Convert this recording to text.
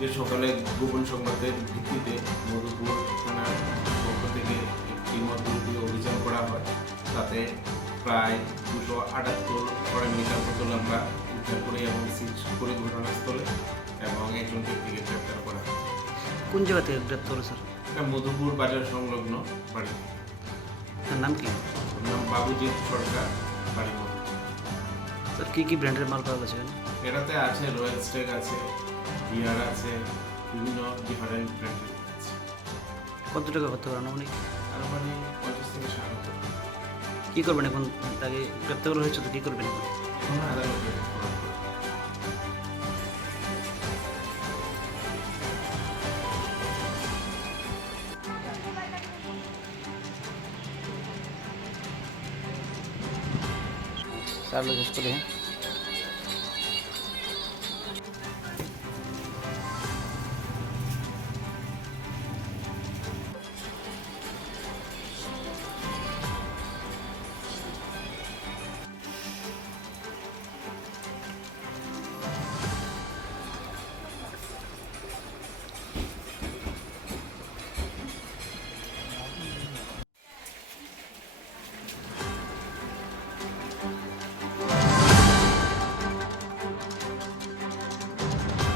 যে সকালে গোপন সংবাদের ভিত্তিতে মধুপুর থানার পক্ষ থেকে একটি মধ্যবর্তী অভিযান করা হয়। তাতে প্রায় 278 ফরেন লিটার বোতল আমরা উদ্ধার করি এবং সিজ করি ঘটনাস্থলে, এবং একজন ব্যক্তিকে গ্রেপ্তার করা হয়। কোন জায়গা থেকে গ্রেপ্তার হলো স্যার? এটা মধুপুর বাজার সংলগ্ন বাড়ি। তার নাম কি? ওর নাম বাবুজিৎ সরকার, বাড়ি মধুপুর। স্যার কী কী ব্র্যান্ডের মাল পাওয়া গেছে এখানে? এটাতে আছে রয়্যাল স্টেক আছে, বিয়ার আছে, বিভিন্ন ডিফারেন্ট ব্র্যান্ডের আছে। কত টাকা করতে পারেন অনেক? আর মানে 50 থেকে 60 কী করবেন এখন? তাকে গ্রেপ্তার করা হয়েছে তো কী করবেন এখন? এখন আদালতে প্রদান করবে। স্যার শেষ করে হ্যাঁ